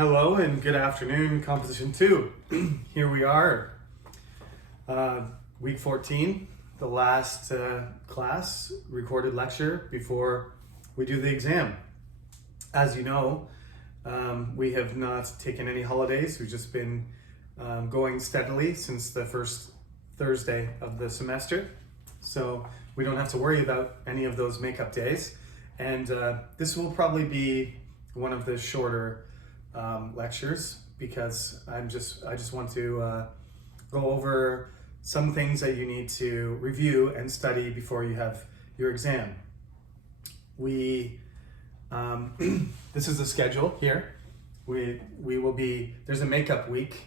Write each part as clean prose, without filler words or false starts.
Hello and good afternoon, Composition 2. Here we are, week 14, the last class, recorded lecture before we do the exam. As you know, we have not taken any holidays. We've just been going steadily since the first Thursday of the semester. So we don't have to worry about any of those makeup days. And this will probably be one of the shorter lectures because I just want to go over some things that you need to review and study before you have your exam. We this is the schedule here. We will be, there's a makeup week,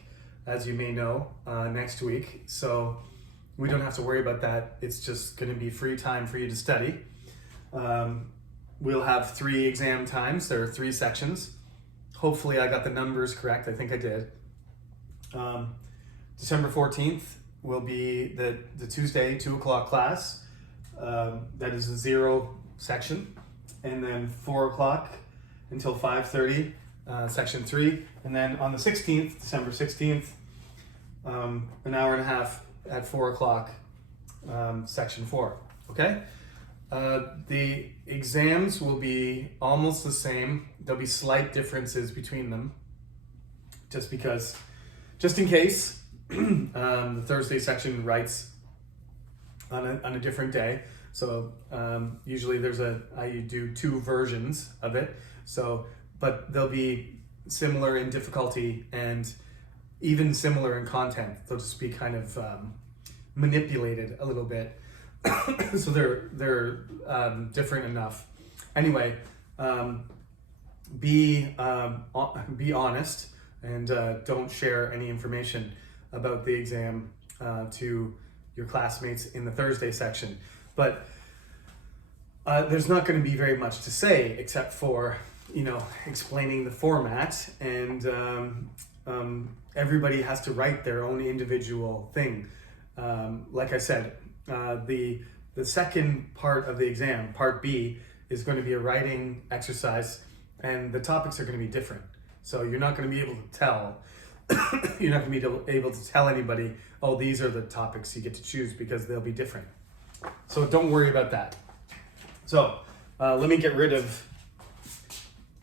as you may know, next week, so we don't have to worry about that. It's just going to be free time for you to study. We'll have 3 exam times. There are 3 sections. Hopefully I got the numbers correct. I think I did. December 14th will be the Tuesday 2 o'clock class. That is a 0 section. And then 4 o'clock until 5:30, section 3. And then on the 16th, December 16th, an hour and a half at 4 o'clock, section 4. Okay? The exams will be almost the same. There'll be slight differences between them, just in case the Thursday section writes on a different day. So usually I do 2 versions of it. So, but they'll be similar in difficulty and even similar in content. They'll just be kind of manipulated a little bit. So they're different enough. Anyway, be honest and don't share any information about the exam to your classmates in the Thursday section. But there's not going to be very much to say except for, explaining the format, and everybody has to write their own individual thing. Like I said, the second part of the exam, part B, is going to be a writing exercise, and the topics are going to be different. So you're not going to be able to tell. You're not going to be able to tell anybody, oh, these are the topics you get to choose, because they'll be different. So don't worry about that. So let me get rid of.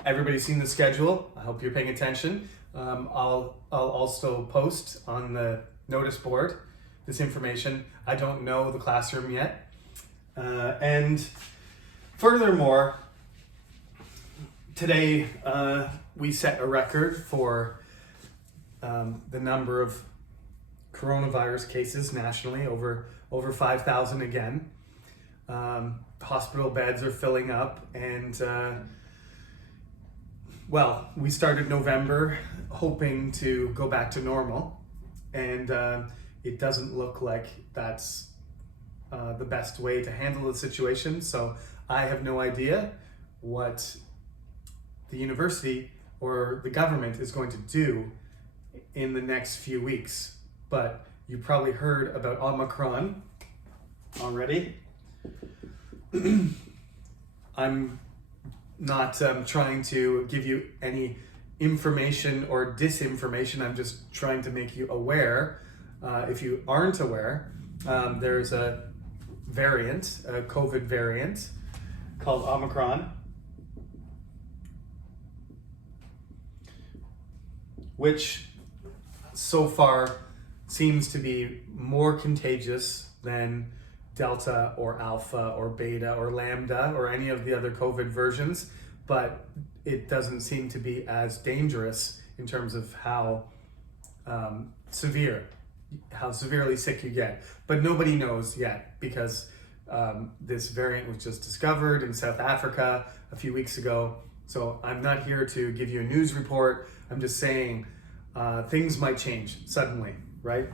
Everybody's seen the schedule. I hope you're paying attention. I'll also post on the notice board this information. I don't know the classroom yet. And furthermore, today we set a record for the number of coronavirus cases nationally, over 5,000 again. Hospital beds are filling up, and we started November hoping to go back to normal, and it doesn't look like that's the best way to handle the situation. So I have no idea what the university or the government is going to do in the next few weeks. But you probably heard about Omicron already. I'm not trying to give you any information or disinformation. I'm just trying to make you aware. If you aren't aware, there's a variant, a COVID variant called Omicron, which so far seems to be more contagious than Delta or Alpha or Beta or Lambda or any of the other COVID versions, but it doesn't seem to be as dangerous in terms of how severely sick you get. But nobody knows yet, because this variant was just discovered in South Africa a few weeks ago. So I'm not here to give you a news report. I'm just saying things might change suddenly, right?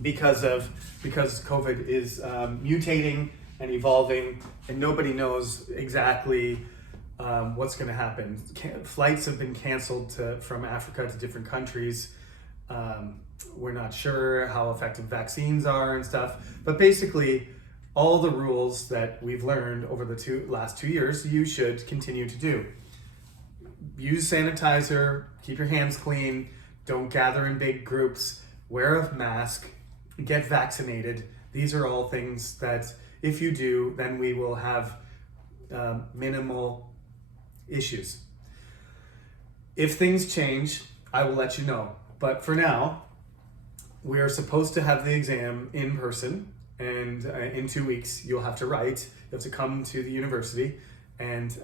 Because COVID is mutating and evolving, and nobody knows exactly what's going to happen. Flights have been canceled from Africa to different countries. We're not sure how effective vaccines are and stuff, but basically all the rules that we've learned over the last 2 years, you should continue to do. use sanitizer, keep your hands clean, don't gather in big groups, wear a mask, get vaccinated. These are all things that if you do, then we will have minimal issues. If things change, I will let you know. But for now, we are supposed to have the exam in person, and in 2 weeks you'll have to write. You have to come to the university and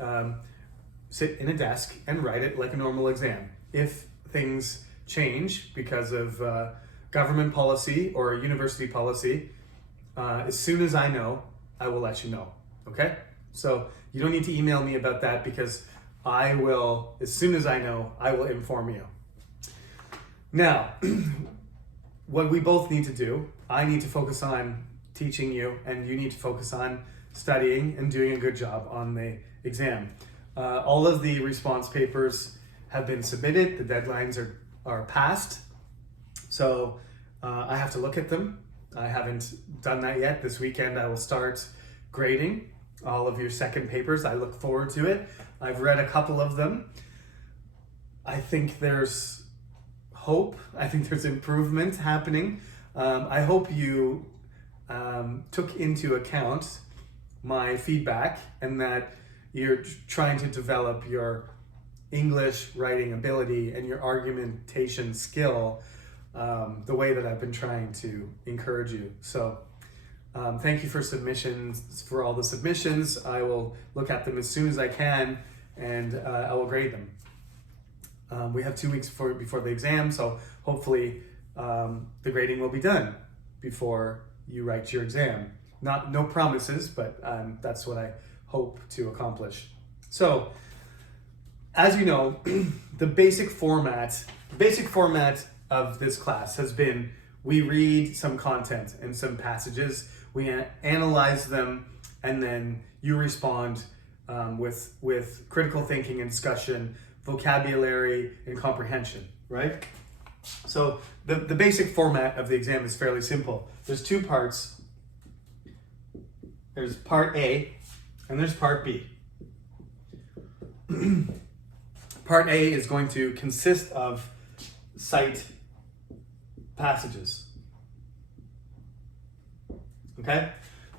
sit in a desk and write it like a normal exam. If things change because of government policy or university policy, as soon as I know, I will let you know, okay? So you don't need to email me about that, because I will, as soon as I know, I will inform you. Now, what we both need to do, I need to focus on teaching you, and you need to focus on studying and doing a good job on the exam. All of the response papers have been submitted. The deadlines are passed. So I have to look at them. I haven't done that yet. This weekend I will start grading all of your second papers. I look forward to it. I've read a couple of them. I think there's hope. I think there's improvement happening. I hope you took into account my feedback and that you're trying to develop your English writing ability and your argumentation skill the way that I've been trying to encourage you. So thank you for submissions, for all the submissions. I will look at them as soon as I can, and I will grade them. We have 2 weeks before the exam, so hopefully the grading will be done before you write your exam. No promises, but that's what I hope to accomplish. So, as you know, the basic format of this class has been, we read some content and some passages, we analyze them, and then you respond with critical thinking and discussion, vocabulary, and comprehension, right? So the basic format of the exam is fairly simple. There's 2 parts. There's part A and there's part B. Part A is going to consist of cite passages. Okay?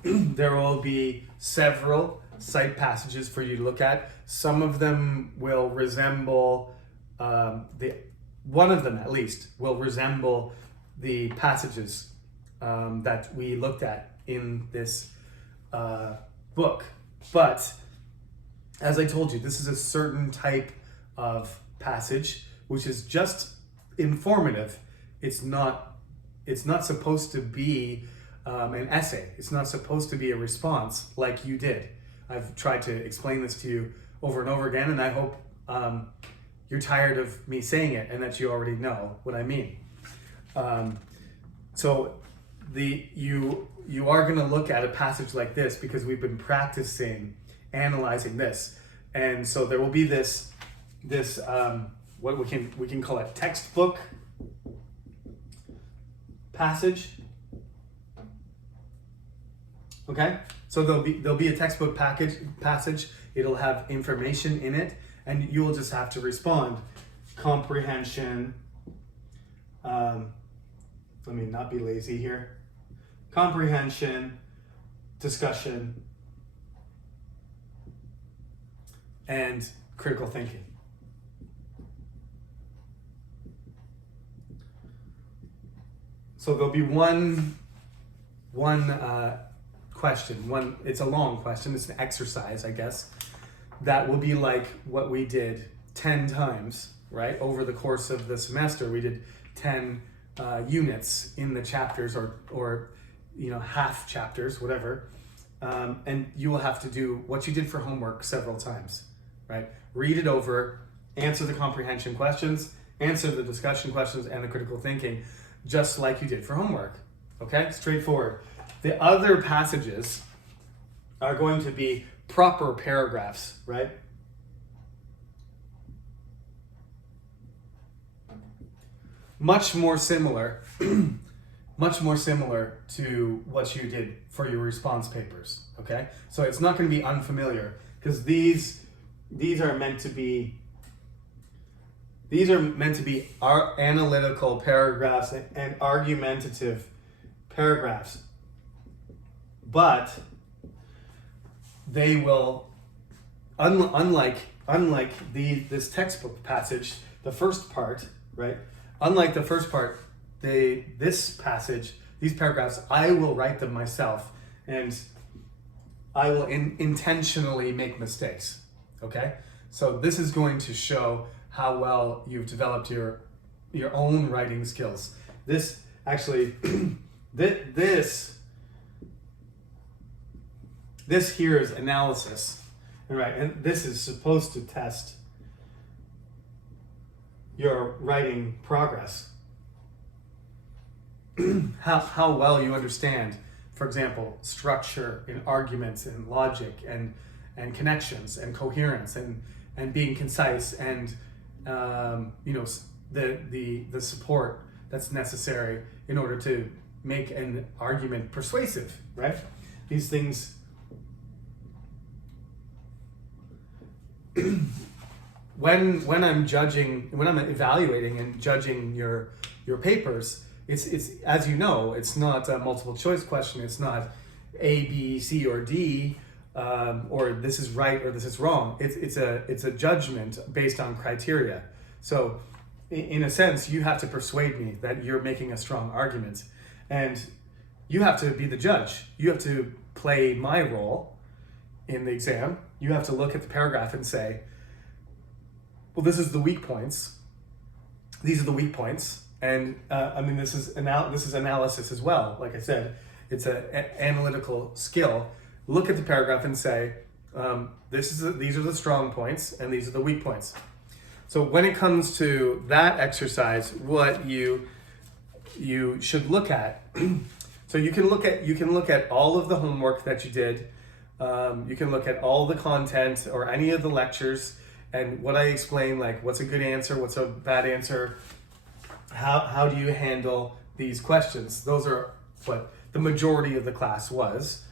There will be several cite passages for you to look at. Some of them will resemble, one of them at least, will resemble the passages that we looked at in this book. But as I told you, this is a certain type of passage which is just informative. It's not supposed to be an essay. It's not supposed to be a response like you did. I've tried to explain this to you over and over again, and I hope you're tired of me saying it and that you already know what I mean. So you are going to look at a passage like this because we've been practicing analyzing this, and so there will be this what we can call it textbook passage. Okay, so there'll be a textbook passage. It'll have information in it, and you will just have to respond. Comprehension. Let me not be lazy here. Comprehension, discussion, and critical thinking. So there'll be one question. It's a long question. It's an exercise, I guess. That will be like what we did 10 times, right? Over the course of the semester, we did 10 units in the chapters, or half chapters, whatever. And you will have to do what you did for homework several times, right? Read it over, answer the comprehension questions, answer the discussion questions, and the critical thinking, just like you did for homework. Okay, straightforward. The other passages are going to be proper paragraphs, right? Much more similar to what you did for your response papers, okay? So it's not going to be unfamiliar, because these are meant to be these are meant to be analytical paragraphs and argumentative paragraphs. But they will, unlike this textbook passage, the first part, right? Unlike the first part, this passage, these paragraphs, I will write them myself, and I will intentionally make mistakes. Okay, so this is going to show how well you've developed your own writing skills. This actually, this here is analysis, right? And this is supposed to test your writing progress. how well you understand, for example, structure in arguments and logic and connections and coherence and being concise and the support that's necessary in order to make an argument persuasive, right? These things when I'm evaluating and judging your papers, it's as you know, it's not a multiple choice question. It's not A, B, C, or D, or this is right or this is wrong. It's a judgment based on criteria. So in a sense, you have to persuade me that you're making a strong argument, and you have to be the judge. You have to play my role in the exam. You have to look at the paragraph and say, well, this is the weak points. These are the weak points. And this is analysis as well. Like I said, it's an analytical skill. Look at the paragraph and say, these are the strong points and these are the weak points. So when it comes to that exercise, what you should look at, so you can look at all of the homework that you did. You can look at all the content or any of the lectures and what I explain, like what's a good answer, what's a bad answer, how do you handle these questions. Those are what the majority of the class was.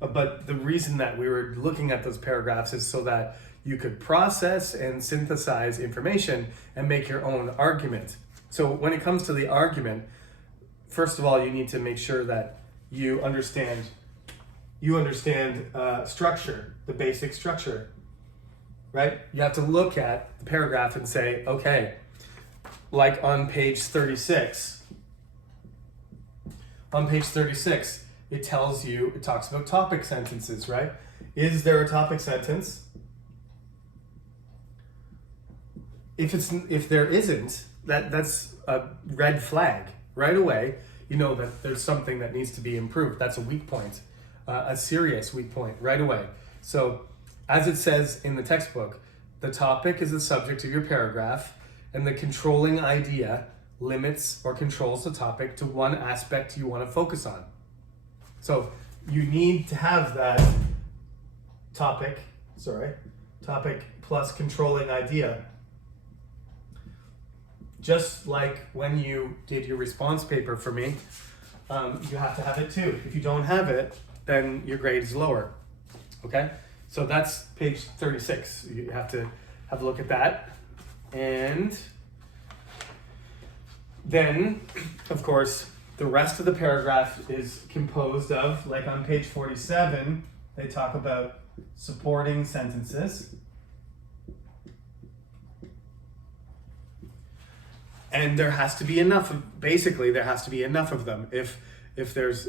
But the reason that we were looking at those paragraphs is so that you could process and synthesize information and make your own argument. So when it comes to the argument, first of all, you need to make sure that you understand structure, the basic structure, right? You have to look at the paragraph and say, okay, like on page 36. On page 36, it talks about topic sentences, right? Is there a topic sentence? If there isn't, that's a red flag right away. You know that there's something that needs to be improved. That's a weak point, a serious weak point right away. So as it says in the textbook, the topic is the subject of your paragraph, and the controlling idea limits or controls the topic to one aspect you want to focus on. So you need to have that topic plus controlling idea. Just like when you did your response paper for me, you have to have it too. If you don't have it, then your grade is lower. Okay? So that's page 36. You have to have a look at that. And then, of course, the rest of the paragraph is composed of, like on page 47, they talk about supporting sentences. And there has to be enough of them. If there's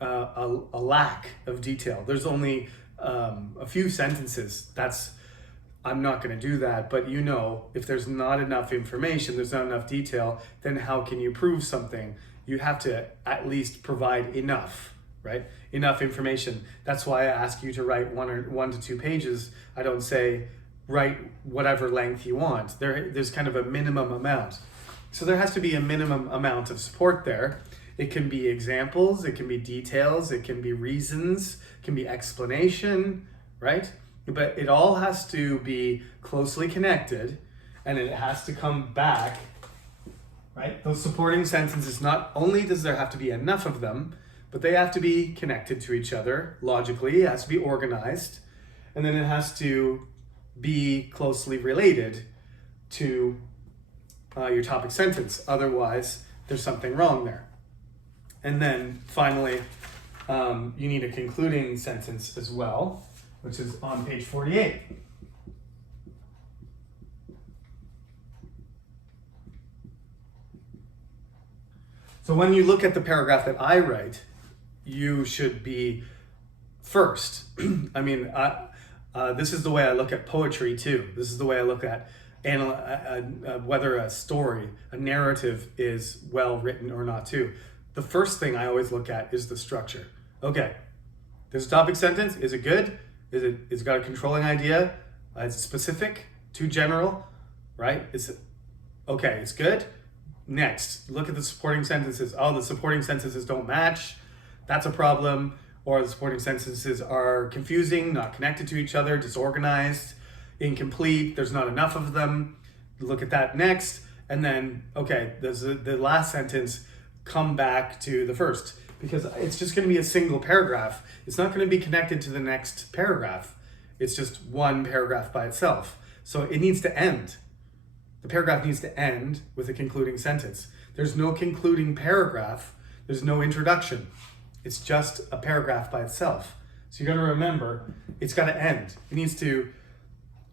a lack of detail, there's only a few sentences, I'm not going to do that. But if there's not enough information, there's not enough detail, then how can you prove something? You have to at least provide enough, right? Enough information. That's why I ask you to write 1 to 2 pages. I don't say write whatever length you want. There's kind of a minimum amount. So there has to be a minimum amount of support there. It can be examples, it can be details, it can be reasons, it can be explanation, right? But it all has to be closely connected, and it has to come back, right? Those supporting sentences, not only does there have to be enough of them, but they have to be connected to each other logically. It has to be organized, and then it has to be closely related to your topic sentence. Otherwise, there's something wrong there. And then finally, you need a concluding sentence as well, which is on page 48. So when you look at the paragraph that I write, you should be first. I mean, this is the way I look at poetry too. This is the way I look at whether a story, a narrative is well written or not too. The first thing I always look at is the structure. Okay, there's a topic sentence. Is it good? Is it got a controlling idea? Is it specific? Too general? Right? Is it okay? It's good. Next, look at the supporting sentences. Oh, the supporting sentences don't match. That's a problem. Or the supporting sentences are confusing, not connected to each other, disorganized, incomplete. There's not enough of them. Look at that next. And then, okay, there's the last sentence, come back to the first. Because it's just going to be a single paragraph. It's not going to be connected to the next paragraph. It's just one paragraph by itself. So it needs to end. The paragraph needs to end with a concluding sentence. There's no concluding paragraph. There's no introduction. It's just a paragraph by itself. So you got to remember, it's got to end. It needs to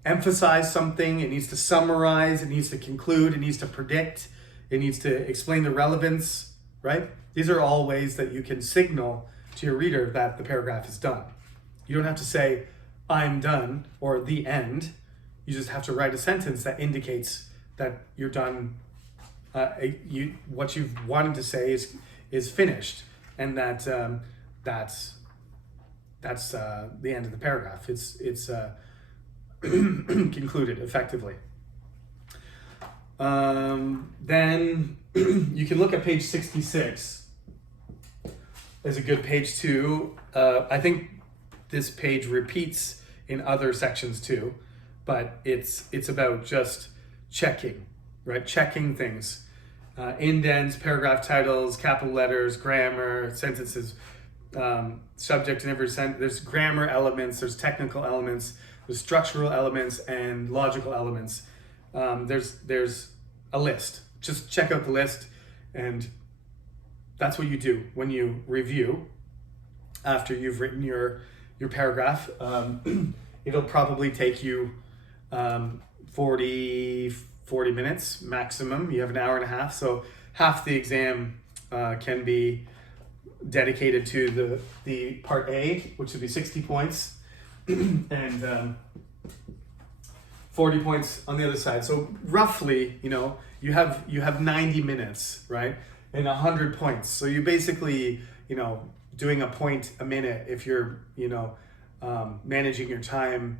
emphasize something. It needs to summarize. It needs to conclude. It needs to predict. It needs to explain the relevance, right? These are all ways that you can signal to your reader that the paragraph is done. You don't have to say, I'm done, or the end. You just have to write a sentence that indicates that you're done. What you've wanted to say is finished, and that's the end of the paragraph. It's concluded effectively. Then you can look at page 66 as a good page too. I think this page repeats in other sections too, but it's about just checking, right? Checking things. Indents, paragraph titles, capital letters, grammar, sentences, subject in every sentence. There's grammar elements, there's technical elements, there's structural elements, and logical elements. There's a list. Just check out the list, and that's what you do when you review after you've written your paragraph. It'll probably take you 40 minutes maximum. You have an hour and a half, so half the exam can be dedicated to the part A, which would be 60 points, and 40 points on the other side. So roughly, you have 90 minutes, right? And 100 points. So you basically, doing a point a minute if you're, managing your time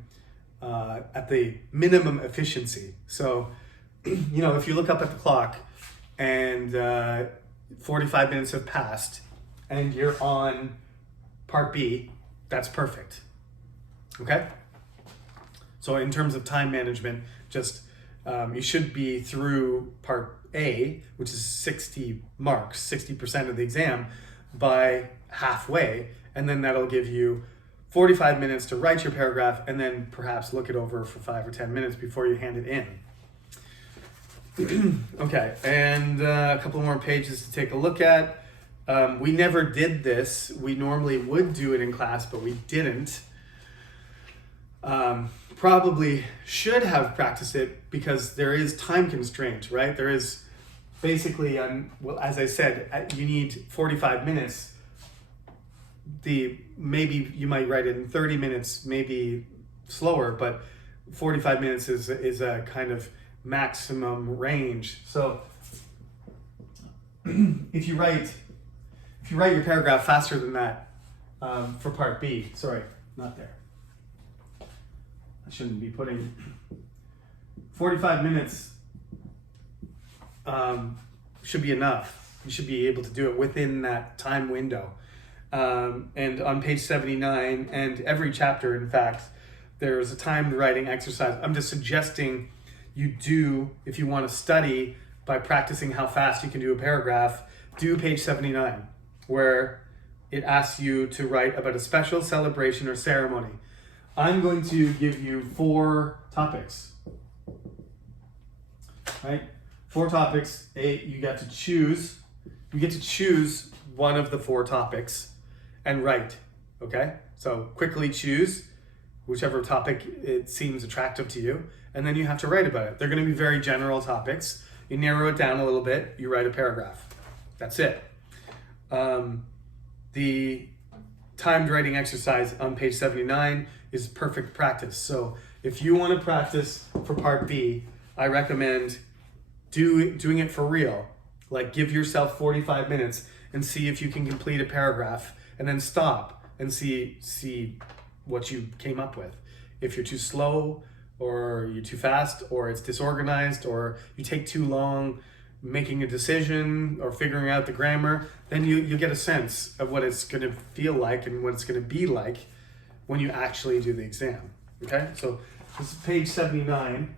at the minimum efficiency. So, if you look up at the clock and 45 minutes have passed and you're on part B, that's perfect. Okay? So in terms of time management, just you should be through part A, which is 60 marks, 60% of the exam, by halfway, and then that'll give you 45 minutes to write your paragraph and then perhaps look it over for 5 or 10 minutes before you hand it in. Okay, and a couple more pages to take a look at. We never did this. We normally would do it in class, but we didn't. Probably should have practiced it because there is time constraint, right? There is basically, as I said, you need 45 minutes. Maybe you might write it in 30 minutes, maybe slower, but 45 minutes is a kind of maximum range. So if you write your paragraph faster than that for part B, sorry, not there. I shouldn't be putting 45 minutes should be enough. You should be able to do it within that time window. And on page 79 and every chapter, in fact, there's a timed writing exercise. I'm just suggesting you do, if you want to study by practicing how fast you can do a paragraph, do page 79, where it asks you to write about a special celebration or ceremony. I'm going to give you 4 topics, right? 4 4 topics. You get to choose one of the 4 topics and write. Okay? So quickly choose whichever topic it seems attractive to you, and then you have to write about it. They're going to be very general topics. You narrow it down a little bit, you write a paragraph. That's it. The timed writing exercise on page 79 is perfect practice. So if you want to practice for part B, I recommend doing it for real. Like, give yourself 45 minutes and see if you can complete a paragraph, and then stop and see what you came up with. If you're too slow, or you're too fast, or it's disorganized, or you take too long making a decision or figuring out the grammar, then you get a sense of what it's going to feel like and what it's going to be like when you actually do the exam. Okay, so this is page 79.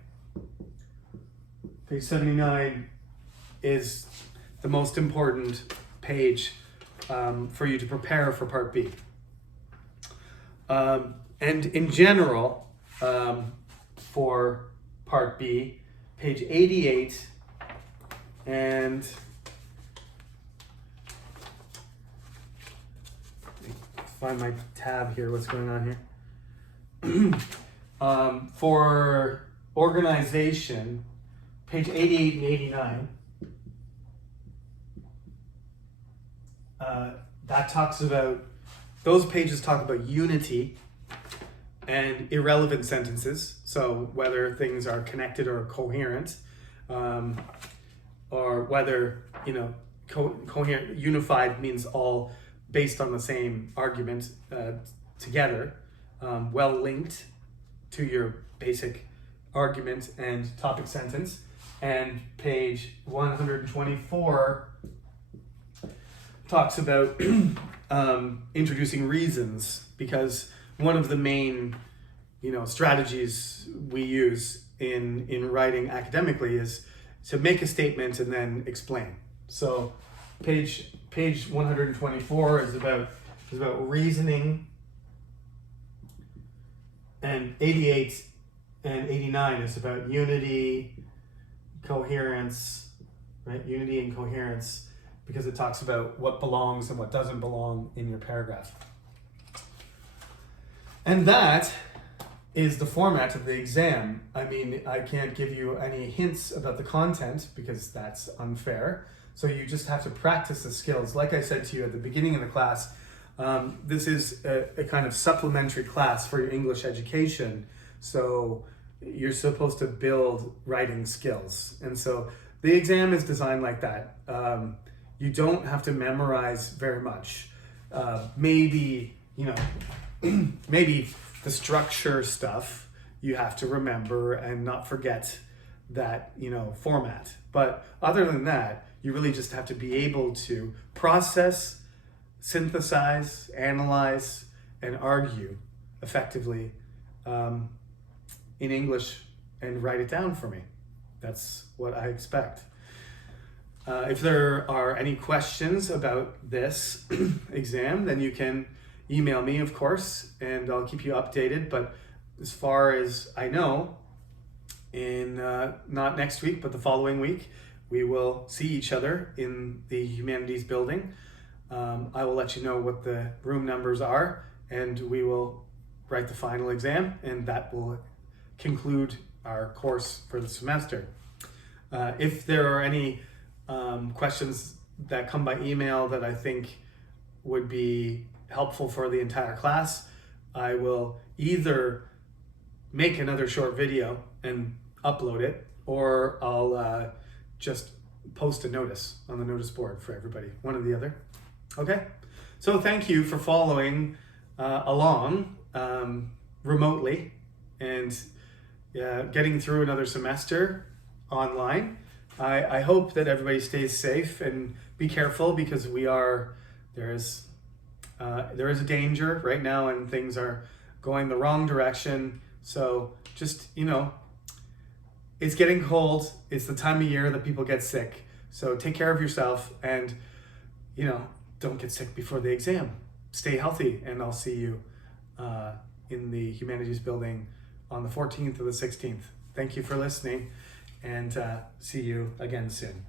Page 79 is the most important page for you to prepare for part B. And in general, for part B, page 88 and find my tab here, what's going on here. For organization, page 88 and 89, those pages talk about unity and irrelevant sentences. So whether things are connected or coherent, or whether, coherent, unified means all based on the same argument together, well linked to your basic argument and topic sentence. And page 124 talks about introducing reasons, because one of the main strategies we use in writing academically is to make a statement and then explain. So page 124 is about reasoning, and 88 and 89 is about unity, coherence, right? Unity and coherence, because it talks about what belongs and what doesn't belong in your paragraph. And that is the format of the exam. I mean, I can't give you any hints about the content because that's unfair. So you just have to practice the skills. Like I said to you at the beginning of the class, this is a kind of supplementary class for your English education. So you're supposed to build writing skills. And so the exam is designed like that. You don't have to memorize very much. Maybe the structure stuff you have to remember and not forget that, format. But other than that, you really just have to be able to process, synthesize, analyze, and argue effectively in English and write it down for me. That's what I expect. If there are any questions about this exam, then you can email me, of course, and I'll keep you updated. But as far as I know, in not next week, but the following week, we will see each other in the Humanities building. I will let you know what the room numbers are, and we will write the final exam, and that will conclude our course for the semester. If there are any questions that come by email that I think would be helpful for the entire class, I will either make another short video and upload it, or I'll just post a notice on the notice board for everybody, one or the other. Okay, so thank you for following along remotely and getting through another semester online. I hope that everybody stays safe and be careful, because there is a danger right now and things are going the wrong direction. So just, it's getting cold. It's the time of year that people get sick. So take care of yourself and, don't get sick before the exam. Stay healthy, and I'll see you in the Humanities building on the 14th or the 16th. Thank you for listening, and see you again soon.